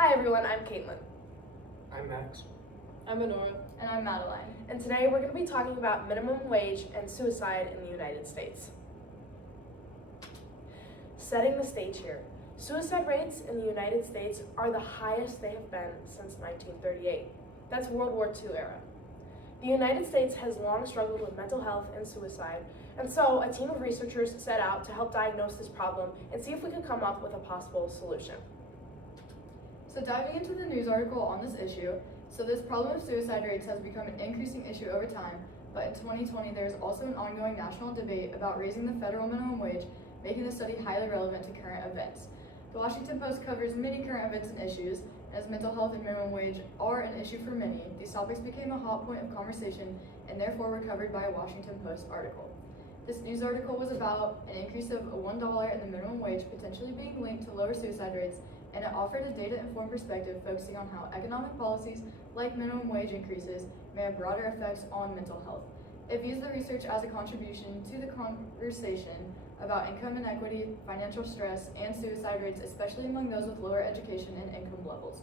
Hi everyone, I'm Caitlin. I'm Max. I'm Honora. And I'm Madeline. And today we're going to be talking about minimum wage and suicide in the United States. Setting the stage here. Suicide rates in the United States are the highest they have been since 1938. That's World War II era. The United States has long struggled with mental health and suicide, and so a team of researchers set out to help diagnose this problem and see if we could come up with a possible solution. So diving into the news article on this issue, this problem of suicide rates has become an increasing issue over time, but in 2020 there is also an ongoing national debate about raising the federal minimum wage, making the study highly relevant to current events. The Washington Post covers many current events and issues, and as mental health and minimum wage are an issue for many, these topics became a hot point of conversation and therefore were covered by a Washington Post article. This news article was about an increase of $1 in the minimum wage potentially being linked to lower suicide rates, and it offered a data-informed perspective focusing on how economic policies like minimum wage increases may have broader effects on mental health. It views the research as a contribution to the conversation about income inequity, financial stress, and suicide rates, especially among those with lower education and income levels.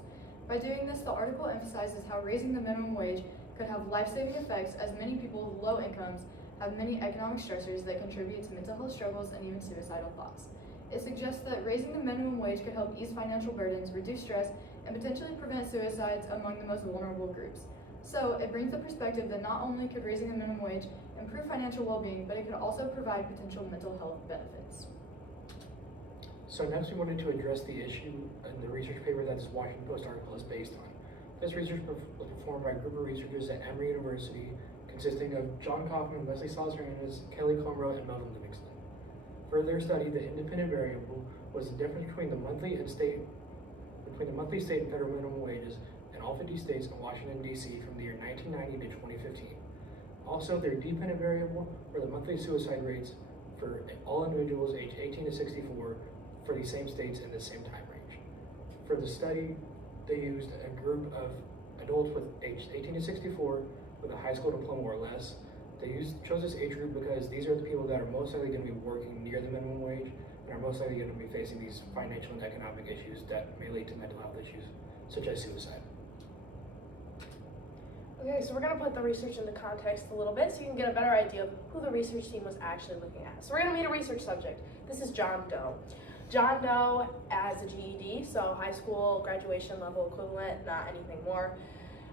By doing this, the article emphasizes how raising the minimum wage could have life-saving effects, as many people with low incomes have many economic stressors that contribute to mental health struggles and even suicidal thoughts. It suggests that raising the minimum wage could help ease financial burdens, reduce stress, and potentially prevent suicides among the most vulnerable groups. So it brings the perspective that not only could raising the minimum wage improve financial well-being, but it could also provide potential mental health benefits. So next we wanted to address the issue in the research paper that this Washington Post article is based on. This research was performed by a group of researchers at Emory University consisting of John Kaufman, Leslie Salz-Hernandez, Kelly Comro, and Melvin Livingston. For their study, the independent variable was the difference between the monthly state and federal minimum wages in all 50 states and Washington, D.C. from the year 1990 to 2015. Also, their dependent variable were the monthly suicide rates for all individuals aged 18 to 64 for these same states in the same time range. For the study, they used a group of adults with aged 18 to 64 with a high school diploma or less. They chose this age group because these are the people that are most likely going to be working near the minimum wage and are most likely going to be facing these financial and economic issues that may lead to mental health issues, such as suicide. Okay, so we're going to put the research into context a little bit so you can get a better idea of who the research team was actually looking at. So we're going to meet a research subject. This is John Doe. John Doe has a GED, so high school graduation level equivalent, not anything more.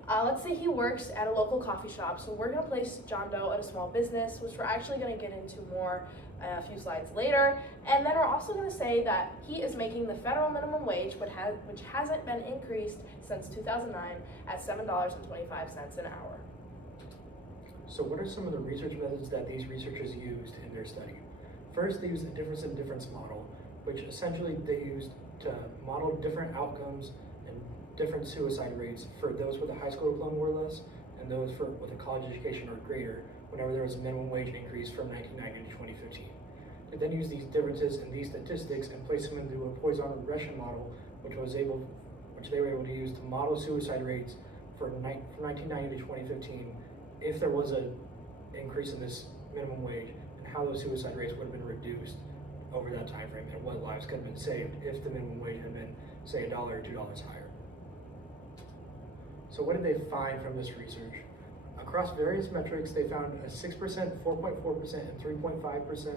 Let's say he works at a local coffee shop, so we're going to place John Doe at a small business, which we're actually going to get into more a few slides later. And then we're also going to say that he is making the federal minimum wage, which hasn't been increased since 2009, at $7.25 an hour. So what are some of the research methods that these researchers used in their study? First, they used a difference in difference model, which essentially they used to model different outcomes and different suicide rates for those with a high school diploma or less and those with a college education or greater whenever there was a minimum wage increase from 1990 to 2015. They then used these differences and these statistics and placed them into a Poisson regression model, which they were able to use to model suicide rates from 1990 to 2015 if there was an increase in this minimum wage and how those suicide rates would have been reduced over that time frame and what lives could have been saved if the minimum wage had been, say, $1 or $2 higher. So what did they find from this research? Across various metrics, they found a 6%, 4.4%, and 3.5%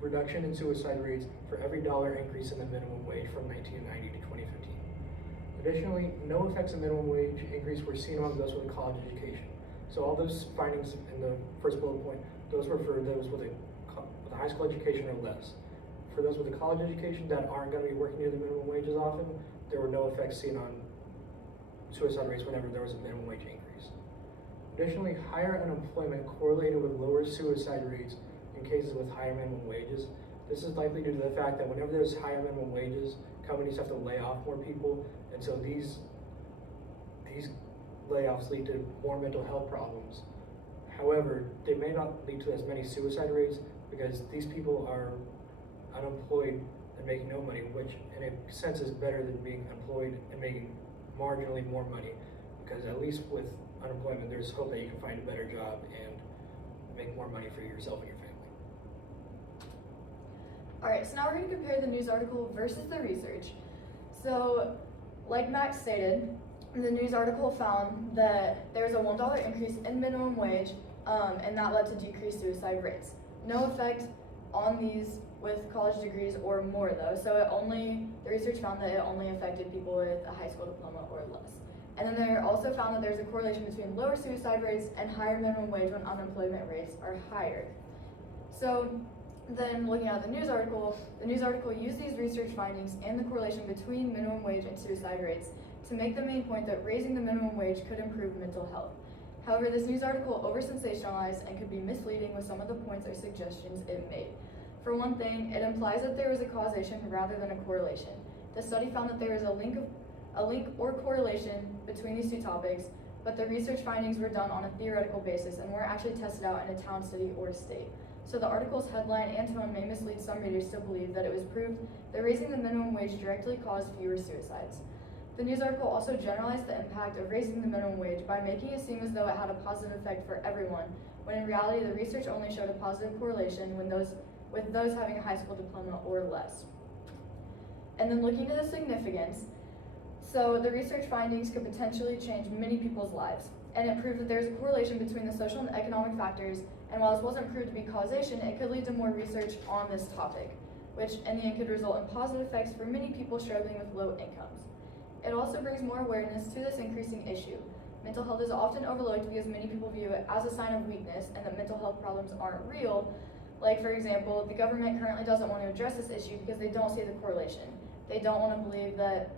reduction in suicide rates for every dollar increase in the minimum wage from 1990 to 2015. Additionally, no effects of minimum wage increase were seen among those with a college education. So all those findings in the first bullet point, those were for those with a high school education or less. For those with a college education that aren't going to be working near the minimum wage as often, there were no effects seen on suicide rates whenever there was a minimum wage increase. Additionally, higher unemployment correlated with lower suicide rates in cases with higher minimum wages. This is likely due to the fact that whenever there's higher minimum wages, companies have to lay off more people, and so these layoffs lead to more mental health problems. However, they may not lead to as many suicide rates because these people are unemployed and making no money, which in a sense is better than being employed and making marginally more money, because at least with unemployment there's hope that you can find a better job and make more money for yourself and your family. Alright, so now we're going to compare the news article versus the research. So like Max stated, the news article found that there's a $1 increase in minimum wage, and that led to decreased suicide rates. No effect on these with college degrees or more though, so the research found that it only affected people with a high school diploma or less. And then they also found that there's a correlation between lower suicide rates and higher minimum wage when unemployment rates are higher. So then looking at the news article used these research findings and the correlation between minimum wage and suicide rates to make the main point that raising the minimum wage could improve mental health. However, this news article over-sensationalized and could be misleading with some of the points or suggestions it made. For one thing, it implies that there was a causation rather than a correlation. The study found that there is a link or correlation between these two topics, but the research findings were done on a theoretical basis and weren't actually tested out in a town, city, or state. So the article's headline and tone may mislead some readers to believe that it was proved that raising the minimum wage directly caused fewer suicides. The news article also generalized the impact of raising the minimum wage by making it seem as though it had a positive effect for everyone, when in reality the research only showed a positive correlation with those having a high school diploma or less. And then looking at the significance, so the research findings could potentially change many people's lives, and it proved that there's a correlation between the social and economic factors, and while this wasn't proved to be causation, it could lead to more research on this topic, which in the end could result in positive effects for many people struggling with low incomes. It also brings more awareness to this increasing issue. Mental health is often overlooked because many people view it as a sign of weakness and that mental health problems aren't real. Like, for example, the government currently doesn't want to address this issue because they don't see the correlation. They don't want to believe that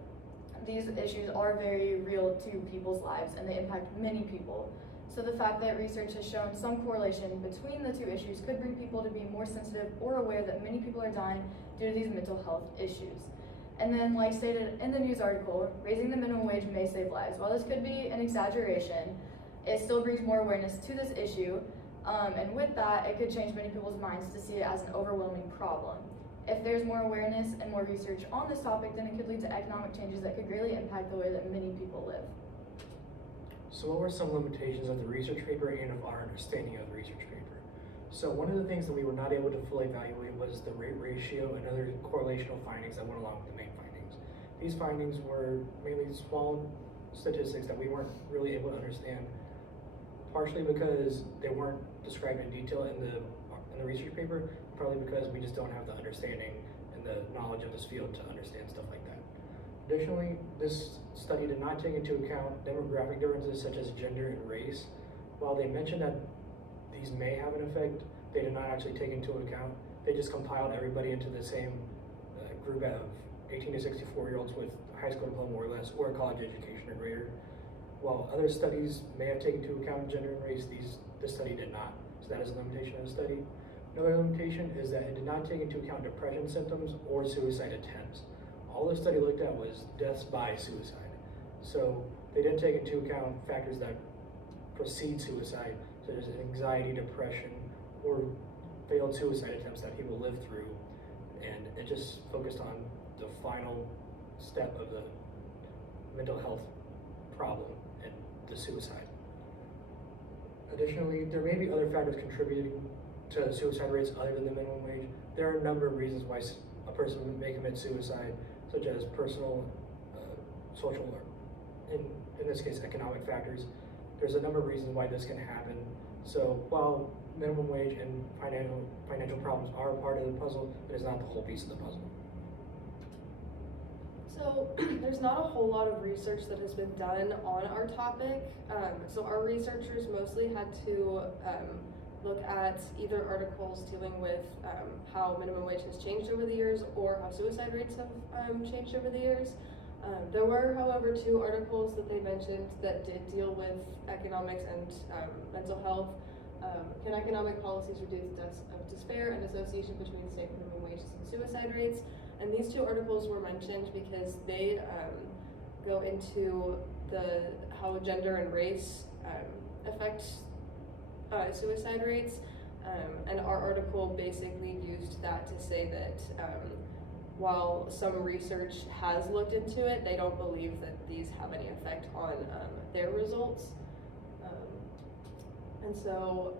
these issues are very real to people's lives and they impact many people. So the fact that research has shown some correlation between the two issues could bring people to be more sensitive or aware that many people are dying due to these mental health issues. And then, like stated in the news article, raising the minimum wage may save lives. While this could be an exaggeration, it still brings more awareness to this issue, and with that, it could change many people's minds to see it as an overwhelming problem. If there's more awareness and more research on this topic, then it could lead to economic changes that could greatly impact the way that many people live. So what were some limitations of the research paper and of our understanding of the research paper? So one of the things that we were not able to fully evaluate was the rate ratio and other correlational findings that went along with the main findings. These findings were mainly small statistics that we weren't really able to understand, partially because they weren't described in detail in the research paper, probably because we just don't have the understanding and the knowledge of this field to understand stuff like that. Additionally, this study did not take into account demographic differences such as gender and race. While they mentioned that these may have an effect, they did not actually take into account. They just compiled everybody into the same group of 18 to 64-year-olds with a high school diploma or less, or a college education or greater. While other studies may have taken into account gender and race, this study did not. So that is a limitation of the study. Another limitation is that it did not take into account depression symptoms or suicide attempts. All the study looked at was deaths by suicide. So they didn't take into account factors that precede suicide, such as anxiety, depression, or failed suicide attempts that people live through. And it just focused on the final step of the mental health problem and the suicide. Additionally, there may be other factors contributing to suicide rates other than the minimum wage. There are a number of reasons why a person may commit suicide, such as personal, social, or in this case, economic factors. There's a number of reasons why this can happen. So while minimum wage and financial problems are a part of the puzzle, it is not the whole piece of the puzzle. So there's not a whole lot of research that has been done on our topic. So our researchers mostly had to look at either articles dealing with how minimum wage has changed over the years or how suicide rates have changed over the years. There were, however, 2 articles that they mentioned that did deal with economics and mental health. Can economic policies reduce deaths of despair and association between state minimum wages and suicide rates? And these 2 articles were mentioned because they go into how gender and race affect suicide rates. And our article basically used that to say that while some research has looked into it, they don't believe that these have any effect on their results. And so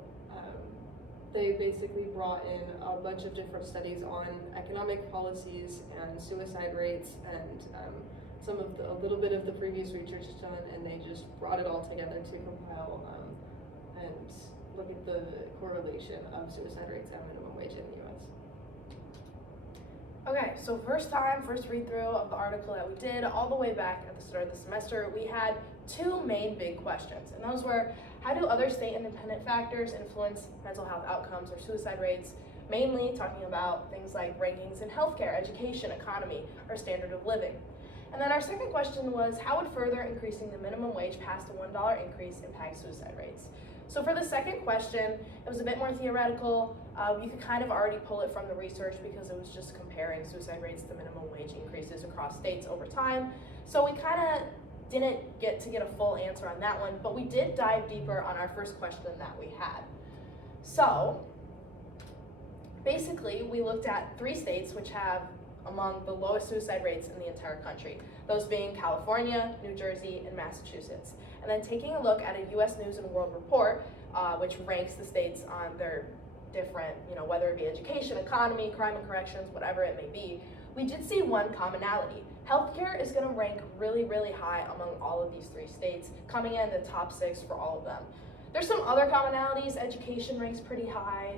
they basically brought in a bunch of different studies on economic policies and suicide rates and a little bit of the previous research done, and they just brought it all together to compile and look at the correlation of suicide rates and minimum wage in the U.S. Okay, so first read through of the article that we did all the way back at the start of the semester, we had two main big questions, and those were, how do other state independent factors influence mental health outcomes or suicide rates? Mainly talking about things like rankings in healthcare, education, economy, or standard of living. And then our second question was, how would further increasing the minimum wage past a $1 increase impact suicide rates? So for the second question, it was a bit more theoretical. You could kind of already pull it from the research because it was just comparing suicide rates to minimum wage increases across states over time. So we kind of didn't get a full answer on that one, but we did dive deeper on our first question that we had. So basically, we looked at 3 states which have among the lowest suicide rates in the entire country, those being California, New Jersey, and Massachusetts. And then taking a look at a U.S. News and World Report, which ranks the states on their different, whether it be education, economy, crime and corrections, whatever it may be, we did see one commonality. Healthcare is going to rank really, really high among all of these 3 states, coming in the top 6 for all of them. There's some other commonalities. Education ranks pretty high,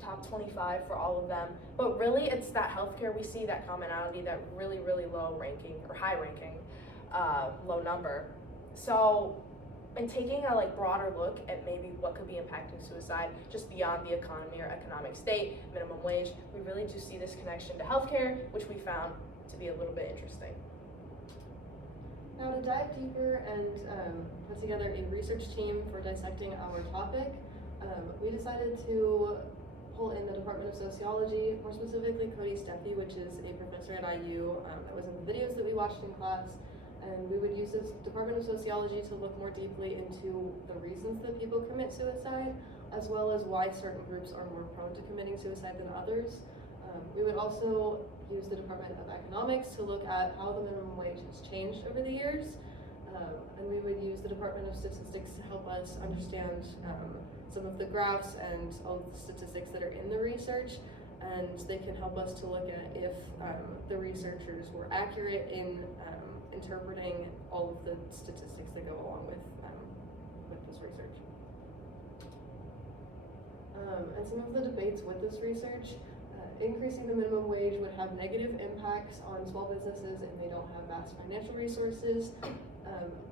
top 25 for all of them, but really it's that healthcare we see that commonality, that really, really low ranking or high ranking, low number. So in taking a broader look at maybe what could be impacting suicide just beyond the economy or economic state, minimum wage, we really do see this connection to healthcare, which we found to be a little bit interesting. Now to dive deeper and put together a research team for dissecting our topic, we decided to pull in the Department of Sociology, more specifically Cody Steffi, which is a professor at IU that was in the videos that we watched in class. And we would use this Department of Sociology to look more deeply into the reasons that people commit suicide, as well as why certain groups are more prone to committing suicide than others. We would also use the Department of Economics to look at how the minimum wage has changed over the years. And we would use the Department of Statistics to help us understand some of the graphs and all of the statistics that are in the research. And they can help us to look at if the researchers were accurate in interpreting all of the statistics that go along with this research. And some of the debates with this research, increasing the minimum wage would have negative impacts on small businesses if they don't have vast financial resources.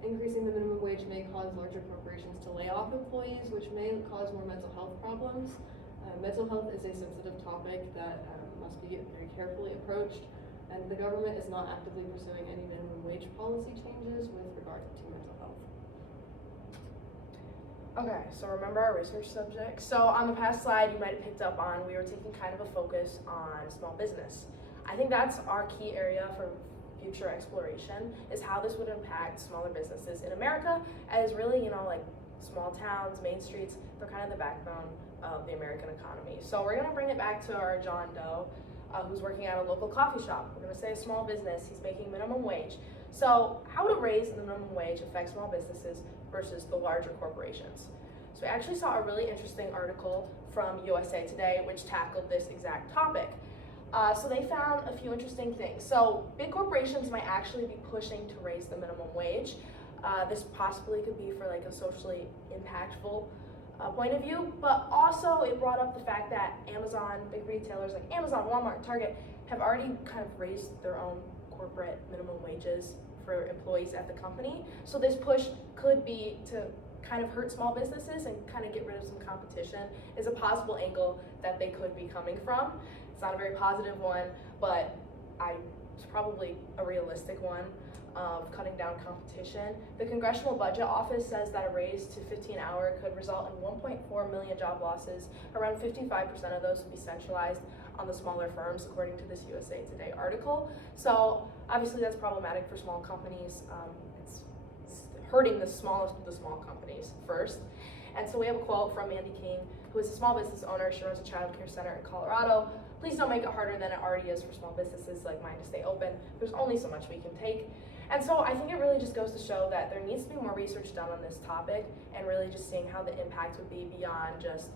Increasing the minimum wage may cause larger corporations to lay off employees, which may cause more mental health problems. Mental health is a sensitive topic that must be very carefully approached, and the government is not actively pursuing any minimum wage policy changes with regard to mental health. Okay, so remember our research subject. So on the past slide, you might have picked up on, we were taking kind of a focus on small business. I think that's our key area for future exploration, is how this would impact smaller businesses in America, as really, small towns, main streets, they're kind of the backbone of the American economy. So we're gonna bring it back to our John Doe, who's working at a local coffee shop. We're gonna say a small business, he's making minimum wage. So how would a raise in the minimum wage affect small businesses versus the larger corporations? So we actually saw a really interesting article from USA Today which tackled this exact topic. So they found a few interesting things. So big corporations might actually be pushing to raise the minimum wage. This possibly could be for a socially impactful point of view, but also it brought up the fact that Amazon, big retailers like Amazon, Walmart, and Target have already kind of raised their own corporate minimum wages for employees at the company. So this push could be to kind of hurt small businesses and kind of get rid of some competition is a possible angle that they could be coming from. It's not a very positive one, but it's probably a realistic one of cutting down competition. The Congressional Budget Office says that a raise to 15 an hour could result in 1.4 million job losses. Around 55% of those would be centralized on the smaller firms, according to this USA Today article. So obviously that's problematic for small companies. It's hurting the smallest of the small companies first. And so we have a quote from Mandy King, who is a small business owner. She runs a child care center in Colorado. Please don't make it harder than it already is for small businesses like mine to stay open. There's only so much we can take. And so I think it really just goes to show that there needs to be more research done on this topic and really just seeing how the impact would be beyond just,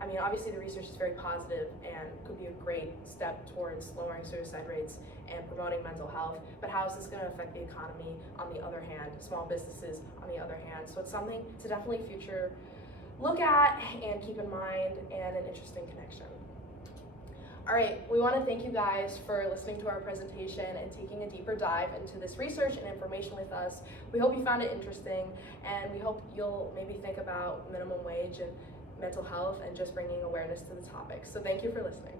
I mean, obviously the research is very positive and could be a great step towards lowering suicide rates and promoting mental health, but how is this going to affect the economy on the other hand, small businesses on the other hand? So it's something to definitely future look at and keep in mind, and an interesting connection. All right, we want to thank you guys for listening to our presentation and taking a deeper dive into this research and information with us. We hope you found it interesting, and we hope you'll maybe think about minimum wage and mental health and just bringing awareness to the topic. So thank you for listening.